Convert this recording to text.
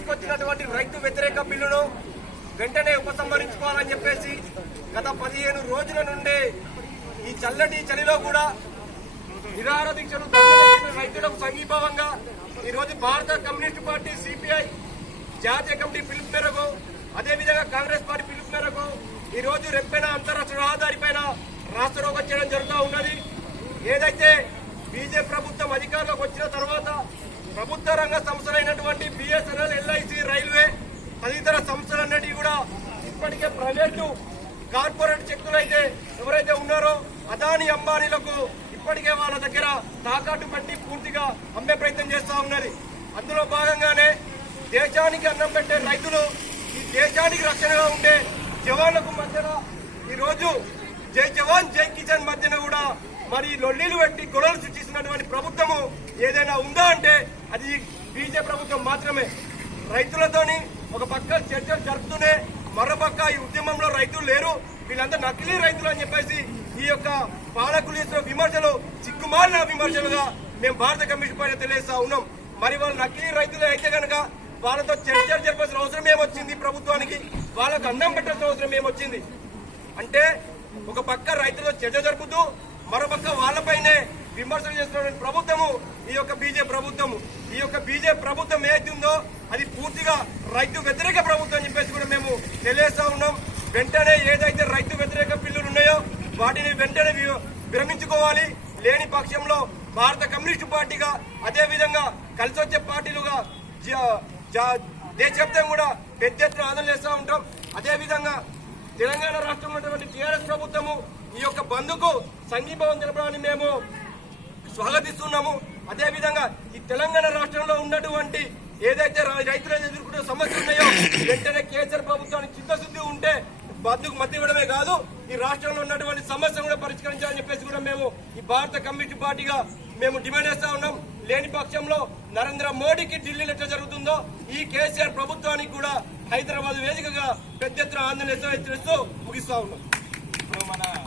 తీసుకొచ్చినటువంటి రైతు వ్యతిరేక బిల్లును వెంటనే ఉపసంహరించుకోవాలని చెప్పేసి గత పదిహేను రోజుల నుండి ఈ చల్లటి చలిలో కూడా నిరాహార దీక్షలు రైతులకు సంఘీభావంగా ఈరోజు భారత కమ్యూనిస్ట్ పార్టీ సిపిఐ జాతీయ కమిటీ పిలుపు మేరకు అదేవిధంగా కాంగ్రెస్ పార్టీ పిలుపు మేరకు ఈ రోజు రెప్పెన అంతరాష్ట్ర రహదారిపైన రాష్ట్రంలోకి చేయడం జరుగుతూ ఉన్నది. ఏదైతే బీజేపీ ప్రభుత్వం అధికారంలోకి వచ్చిన తర్వాత ప్రభుత్వ రంగ సంస్థలైనటువంటి బిఎస్ఎన్ఎల్ ఎల్ఐసి రైల్వే తదితర సంస్థలన్నిటికీ కూడా ఇప్పటికే ప్రైవేటు కార్పొరేట్ శక్తులు అయితే ఎవరైతే ఉన్నారో అదాని అంబానీలకు ఇప్పటికే వాళ్ళ దగ్గర తాకట్టు పెట్టి పూర్తిగా అమ్మే ప్రయత్నం చేస్తూ ఉన్నది. అందులో భాగంగానే దేశానికి అన్నం పెట్టే రైతులు ఈ దేశానికి రక్షణగా ఉండే జవాన్లకు మధ్యన ఈరోజు జై జవాన్ జై కిసాన్ మధ్యన కూడా మరి లొల్లీలు పెట్టి గొడవలు సృష్టిస్తున్నటువంటి ప్రభుత్వము ఏదైనా ఉందా అంటే అది బీజే ప్రభుత్వం మాత్రమే. రైతులతోని ఒక పక్క చర్చలు జరుపుతూనే మరోపక్క ఈ ఉద్యమంలో రైతులు లేరు. వీళ్ళంతా నకిలీ రైతులు అని చెప్పేసి ఈ యొక్క పాలకులు చేసిన విమర్శలు సిగ్గుమాలిన విమర్శలుగా మేము భారత కమిషన్ పైన తెలియజేస్తా ఉన్నాం. మరి వాళ్ళు నకిలీ రైతులు అయితే కనుక వాళ్ళతో చర్చలు జరపాల్సిన అవసరం ఏమొచ్చింది ప్రభుత్వానికి? వాళ్ళకు అన్నం పెట్టాల్సిన అవసరం ఏమొచ్చింది? అంటే ఒక పక్క రైతులతో చర్చ జరుపుతూ మరో పక్క వాళ్ళపైనే విమర్శలు చేస్తున్నటువంటి ప్రభుత్వము ఈ యొక్క బీజేపీ ప్రభుత్వము. ఈ యొక్క బీజేపీ ప్రభుత్వం ఏదైతే ఉందో అది పూర్తిగా రైతు వ్యతిరేక ప్రభుత్వం అని చెప్పేసి కూడా మేము తెలియజేస్తా ఉన్నాం. వెంటనే ఏదైతే రైతు వ్యతిరేక బిల్లులు ఉన్నాయో వాటిని వెంటనే విరమించుకోవాలి. లేని పక్షంలో భారత కమ్యూనిస్టు పార్టీగా అదే విధంగా కలిసి వచ్చే పార్టీలుగా జ- జ- దేశవ్యాప్తంగా కూడా పెద్ద ఎత్తున ఆందోళన చేస్తూ ఉంటాం. అదేవిధంగా తెలంగాణ రాష్ట్రంలో ఉన్నటువంటి టీఆర్ఎస్ ప్రభుత్వము ఈ యొక్క బంద్కు సంఘీభావం తెలపడానికి మేము స్వాగతిస్తున్నాము. అదేవిధంగా ఈ తెలంగాణ రాష్ట్రంలో ఉన్నటువంటి ఏదైతే రైతులు ఎదుర్కొనే సమస్యలు ఉన్నాయో వెంటనే కేసీఆర్ ప్రభుత్వానికి చిత్తశుద్ధి ఉంటే బంద్కు మద్దతు ఇవ్వడమే కాదు ఈ రాష్ట్రంలో ఉన్నటువంటి సమస్యను కూడా పరిష్కరించాలని చెప్పేసి కూడా మేము ఈ భారత కమ్యూనిటీ పార్టీగా మేము డిమాండ్ చేస్తా ఉన్నాం. లేని పక్షంలో నరేంద్ర మోడీకి ఢిల్లీలో ఎట్లా జరుగుతుందో ఈ కేసీఆర్ ప్రభుత్వానికి కూడా హైదరాబాద్ వేదికగా పెద్ద ఎత్తున ఆందోళన చేస్తూ ముగిస్తా ఉన్నాం.